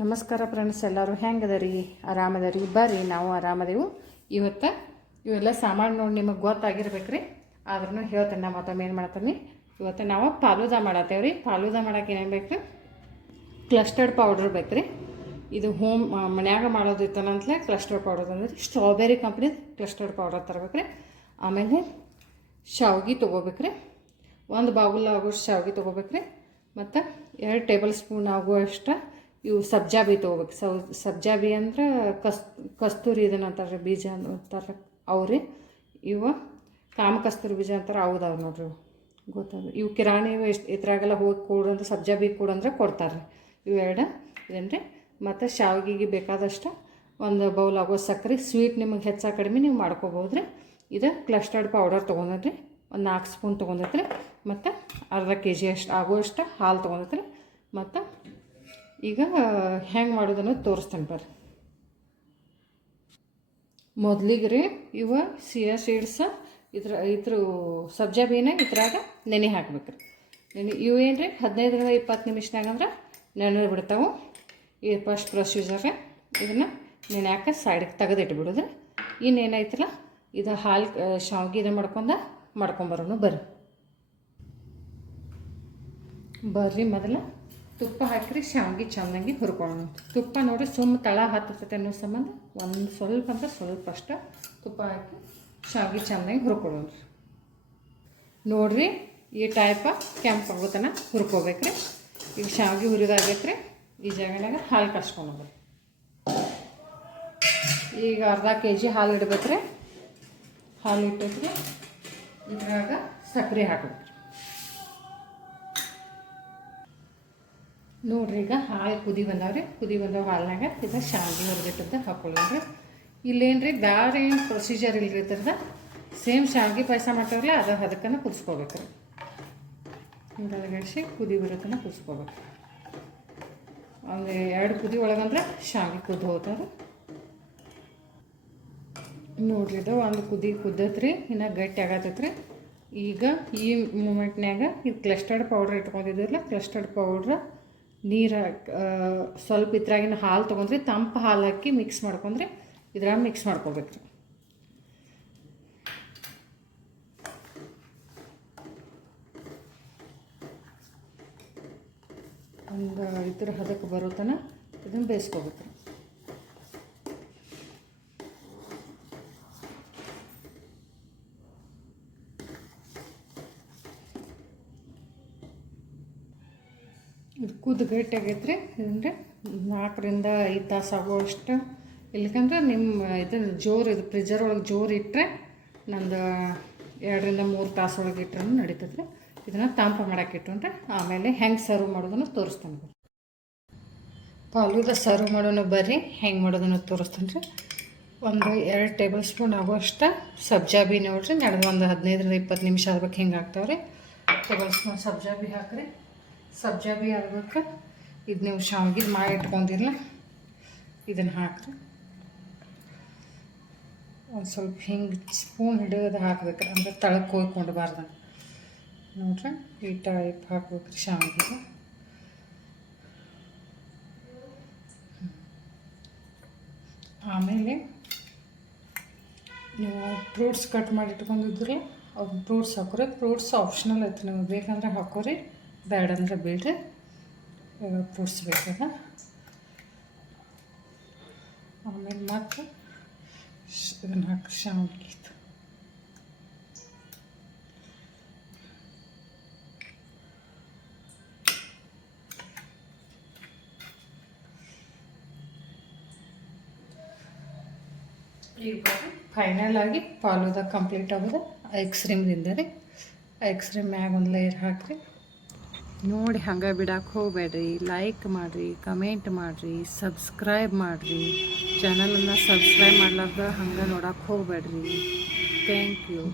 ನಮಸ್ಕಾರ ಫ್ರೆಂಡ್ಸ್, ಎಲ್ಲರೂ ಹೆಂಗದರಿ? ಆರಾಮದರಿ? ಬರ್ರಿ, ನಾವು ಆರಾಮದೇವು. ಇವತ್ತು ಇವೆಲ್ಲ ಸಾಮಾನು ನೋಡಿ ನಿಮಗೆ ಗೊತ್ತಾಗಿರ್ಬೇಕ್ರಿ. ಆದ್ರೂ ಹೇಳ್ತೇನೆ, ನಾ ಮತ್ತೊಮ್ಮೆ ಏನು ಮಾಡ್ತೀನಿ. ಇವತ್ತು ನಾವು ಫಾಲೂದಾ ಮಾಡತ್ತೇವ್ರಿ. ಫಾಲೂದಾ ಮಾಡೋಕೆ ಏನೇನು ಬೇಕು? ಕ್ಲಸ್ಟರ್ಡ್ ಪೌಡ್ರ್ ಬೇಕ್ರಿ. ಇದು ಮನ್ಯಾಗ ಮಾಡೋದಿತ್ತಂತಲೇ ಕ್ಲಸ್ಟರ್ಡ್ ಪೌಡರ್ ಅಂದ್ರೆ ಸ್ಟ್ರಾಬೆರಿ ಕಂಪ್ನಿ ಕ್ಲಸ್ಟರ್ಡ್ ಪೌಡರ್ ತರಬೇಕ್ರಿ. ಆಮೇಲೆ ಶಾವ್ಗೆ ತೊಗೋಬೇಕ್ರಿ. ಒಂದು ಬಾಗುಲ್ ಆಗೋಷ್ಟು ಶಾವ್ಗೆ ತೊಗೋಬೇಕ್ರಿ. ಮತ್ತು 2 ಟೇಬಲ್ ಸ್ಪೂನ್ ಆಗುವಷ್ಟು ಇವು ಸಬ್ಜಾ ಬೀ ತೊಗೋಬೇಕು. ಸಬ್ಜಾ ಬೀ ಅಂದ್ರೆ ಕಸ್ತೂರಿ ಇದನ್ನು ಅಂತಾರೆ, ಬೀಜ ಅಂತಾರೆ ಅವ್ರಿ. ಇವು ಕಸ್ತೂರಿ ಬೀಜ ಅಂತಾರೆ, ಹೌದವ್ರು ನೋಡ್ರಿ. ಗೊತ್ತಾಗ ಇವು ಕಿರಾಣಿ ಇದ್ರಾಗೆಲ್ಲ ಹೋಗಿ ಕೊಡು ಅಂದ್ರೆ ಸಬ್ಜಾ ಬೀ ಕೊಡು ಅಂದ್ರೆ ಕೊಡ್ತಾರೆ. ಇವೆರಡು ಇದೇನ್ರಿ. ಮತ್ತು ಶಾವಿಗೆಗೆ ಬೇಕಾದಷ್ಟು ಒಂದು ಬೌಲ್ ಆಗೋ ಸಕ್ಕರೆ, ಸ್ವೀಟ್ ನಿಮಗೆ ಹೆಚ್ಚು ಕಡಿಮೆ ನೀವು ಮಾಡ್ಕೋಬೋದ್ರಿ. ಇದು ಕ್ಲಸ್ಟರ್ಡ್ ಪೌಡರ್ ತೊಗೊಂಡ್ರಿ, ಒಂದು 4 ಸ್ಪೂನ್ ತೊಗೊಂಡೈತ್ರಿ. ಮತ್ತು ಅರ್ಧ kg ಅಷ್ಟು ಆಗುವಷ್ಟು ಹಾಲು ತೊಗೊಂಡೈತ್ರಿ. ಮತ್ತು ಈಗ ಹೆಂಗೆ ಮಾಡೋದನ್ನು ತೋರಿಸ್ತೇನೆ ಬರ್ರಿ. ಮೊದಲಿಗೆ ರೀ ಇವು ಸಿಯಾ ಸೀಡ್ಸ್ ಇದ್ರ ಸಬ್ಜಾ ಬೀನ ಇದ್ರಾಗ ನೆನೆ ಹಾಕ್ಬೇಕ್ರಿ. ಇವು ಏನು ರೀ 15ರಿಂದ 20 ನಿಮಿಷನಾಗ ಅಂದ್ರೆ ನೆನೆ ಬಿಡ್ತಾವೆ. ಇದು ಫಸ್ಟ್ ಪ್ರೊಸೀಜರ್. ಇದನ್ನು ನೆನೆಯಾಕ ಸೈಡಿಗೆ ತೆಗೆದಿಟ್ಬಿಡೋದು. ಇನ್ನೇನೈತಲ್ಲ ಇದು ಹಾಲು ಶಾವ್ಗೆ ಇದು ಮಾಡ್ಕೊಂಬರೋನು ಬರ್ರಿ. ಮೊದಲು ತುಪ್ಪ ಹಾಕಿರಿ, ಶಾವ್ಗೆ ಚೆನ್ನಾಗಿ ಹುರ್ಕೊಳ್ಳೋಣ. ತುಪ್ಪ ನೋಡಿ ಸುಮ್ಮ ತಳ ಹತ್ತುತ್ತೆ ಅನ್ನೋ ಸಂಬಂಧ ಒಂದು ಸ್ವಲ್ಪ ಅಂದ್ರೆ ಸ್ವಲ್ಪ ಅಷ್ಟು ತುಪ್ಪ ಹಾಕಿ ಶಾವ್ಗೆ ಚೆನ್ನಾಗಿ ಹುರ್ಕೊಳ್ಳೋಣ. ನೋಡಿರಿ, ಈ ಟೈಪ ಕೆಂಪು ಆಗೋತನ ಹುರ್ಕೋಬೇಕ್ರಿ. ಈಗ ಶಾವ್ಗೆ ಹುರಿದಾಗೈತ್ರಿ. ಈ ಜಾಗನಾಗ ಹಾಲು ಕಸ್ಕೊಂಡ್ರಿ. ಈಗ ಅರ್ಧ kg ಹಾಲು ಇಡ್ಬೇಕ್ರಿ. ಹಾಲು ಇಟ್ಟೈತ್ರಿ. ಇದ್ರಾಗ ಸಕ್ಕರೆ ಹಾಕ್ಬೇಕ್ರಿ. ನೋಡ್ರಿ, ಈಗ ಹಾಲು ಕುದಿ ಬಂದವ್ರಿ. ಕುದಿ ಬಂದವ ಹಾಲಿನಾಗ ಇದು ಶಾವ್ಗೆ ಹುರಿದಿಟ್ಟದ್ದು ಹಾಕೊಳ್ಳೋಣ್ರಿ. ಇಲ್ಲೇನ್ರಿ ಬೇರೆ ಏನು ಪ್ರೊಸೀಜರ್ ಇಲ್ರಿ. ಇದ್ರದ ಸೇಮ್ ಶಾವ್ಗೆ ಪಾಯಸ ಮಾಡ್ತಾವ್ರಲ್ಲ ಅದಕ್ಕನ್ನು ಕುದಿಸ್ಕೋಬೇಕ್ರಿ. ಹಿಂಗಡಿಸಿ ಕುದಿ ಬರೋತನ ಕುದಿಸ್ಕೋಬೇಕು. ಒಂದು 2 ಕುದಿ ಒಳಗಂದ್ರೆ ಶಾವ್ಗೆ ಕುದ್ದು ಹೋಗ್ತಾವ್ರಿ. ನೋಡ್ರಿ, ಇದು ಒಂದು ಕುದಿ ಕುದ್ದತ್ರಿ, ಇನ್ನು ಗಟ್ಟಿ ಆಗತ್ತೈತ್ರಿ. ಈಗ ಈ ಮೂಮೆಂಟ್ನಾಗ ಇದು ಕ್ಲಸ್ಟರ್ಡ್ ಪೌಡ್ರ್ ಇಟ್ಕೊಂಡಿದ್ರಲ್ಲ, ಕ್ಲಸ್ಟರ್ಡ್ ಪೌಡ್ರ್ ನೀರು ಸ್ವಲ್ಪ ಇದ್ರಾಗಿನ ಹಾಲು ತೊಗೊಂಡ್ರಿ, ತಂಪು ಹಾಲು ಹಾಕಿ ಮಿಕ್ಸ್ ಮಾಡ್ಕೊಂಡ್ರಿ ಇದ್ರಾಗ ಮಿಕ್ಸ್ ಮಾಡ್ಕೋಬೇಕ್ರಿ. ಒಂದು ಇದ್ರ ಹದಕ್ಕೆ ಬರೋತನ ಇದನ್ನು ಬೇಯಿಸ್ಕೋಬೇಕ್ರಿ. ಇದು ಕುದ್ದು ಗಟ್ಟಿಯಾಗೈತ್ರಿ. ಇದಂದ್ರೆ 4ರಿಂದ 5 ತಾಸು ಆಗುವಷ್ಟು. ಇಲ್ಲಕಂದ್ರೆ ನಿಮ್ಮ ಇದನ್ನು ಜೋರು ಇದು ಫ್ರಿಜ್ಜರ್ ಒಳಗೆ ಜೋರು ಇಟ್ಟರೆ ನಂದು 2ರಿಂದ 3 ತಾಸು ಒಳಗೆ ಇಟ್ಟರೂ ನಡೀತದ್ರಿ. ಇದನ್ನು ತಂಪು ಮಾಡೋಕೆ ಇಟ್ಟುಂದ್ರೆ ಆಮೇಲೆ ಹೆಂಗೆ ಸರ್ವ್ ಮಾಡೋದನ್ನು ತೋರಿಸ್ತಾನೆ. ಫಾಲೂದಾ ಸರ್ವ್ ಮಾಡೋನು ಬರ್ರಿ, ಹೆಂಗೆ ಮಾಡೋದನ್ನು ತೋರಿಸ್ತಾನೆ ರೀ. ಒಂದು 2 ಟೇಬಲ್ ಸ್ಪೂನ್ ಆಗುವಷ್ಟು ಸಬ್ಜಾ ಬೀ ನೋಡ್ರಿ. ನಡೆದು ಒಂದು 15ರಿಂದ 20 ನಿಮಿಷ ಆಗ್ಬೇಕು. ಹಿಂಗೆ ಆಗ್ತಾವ್ರಿ. ಟೇಬಲ್ ಸ್ಪೂನ್ ಸಬ್ಜಾ ಬೀ ಹಾಕ್ರಿ. ಸಬ್ಜಾ ಬೀ ಆಗ್ಬೇಕು. ಇದು ನೀವು ಶಾವ್ಗೆ ಮಾಡಿ ಇಟ್ಕೊಂಡಿರಲ್ಲ, ಇದನ್ನು ಹಾಕ್ರಿ. ಒಂದು ಸ್ವಲ್ಪ ಹಿಂಗೆ ಸ್ಪೂನ್ ಹಿಡಿಯೋದು ಹಾಕ್ಬೇಕ್ರಿ, ಅಂದ್ರೆ ತಳಕ್ಕೆ ಹೋಗ್ಕೊಂಡ್ಬಾರ್ದು ನೋಡ್ರಿ. ಈ ಟೈಪ್ ಹಾಕ್ಬೇಕ್ರಿ ಶಾವ್ಗೆ. ಆಮೇಲೆ ನೀವು ಫ್ರೂಟ್ಸ್ ಕಟ್ ಮಾಡಿ ಇಟ್ಕೊಂಡಿದ್ರಿ, ಅವ್ರು ಫ್ರೂಟ್ಸ್ ಹಾಕೋರಿ. ಫ್ರೂಟ್ಸ್ ಆಪ್ಷನಲ್ ಐತೆ, ನೀವು ಬೇಕಂದ್ರೆ ಹಾಕೋರಿ, ಬೇಡ ಅಂದ್ರೆ ಬೇಡ್ರಿ. ಫ್ರೂಟ್ಸ್ ಬೇಕದ. ಆಮೇಲೆ ಮತ್ತು ಇದನ್ನು ಹಾಕಿ ಶಾವ್ಗೆ. ಈಗ ಫೈನಲ್ ಆಗಿ ಫಾಲೂದಾ ಕಂಪ್ಲೀಟ್ ಆಗೋದು. ಐಸ್ ಕ್ರೀಮ್ದಿಂದ ರೀ. ಐಸ್ ಕ್ರೀಮ್ ಮ್ಯಾಗ ಒಂದು ಲೇಯರ್ ಹಾಕ್ರಿ. ನೋಡಿ, ಹಂಗೆ ಬಿಡಕ್ಕೆ ಹೋಗಬೇಡ್ರಿ. ಲೈಕ್ ಮಾಡಿರಿ, ಕಮೆಂಟ್ ಮಾಡಿರಿ, ಸಬ್ಸ್ಕ್ರೈಬ್ ಮಾಡಿರಿ. ಚಾನಲನ್ನು ಸಬ್ಸ್ಕ್ರೈಬ್ ಮಾಡ್ಲಾರ್ದ ಹಂಗೆ ನೋಡಕ್ಕೆ ಹೋಗಬೇಡ್ರಿ. Thank you.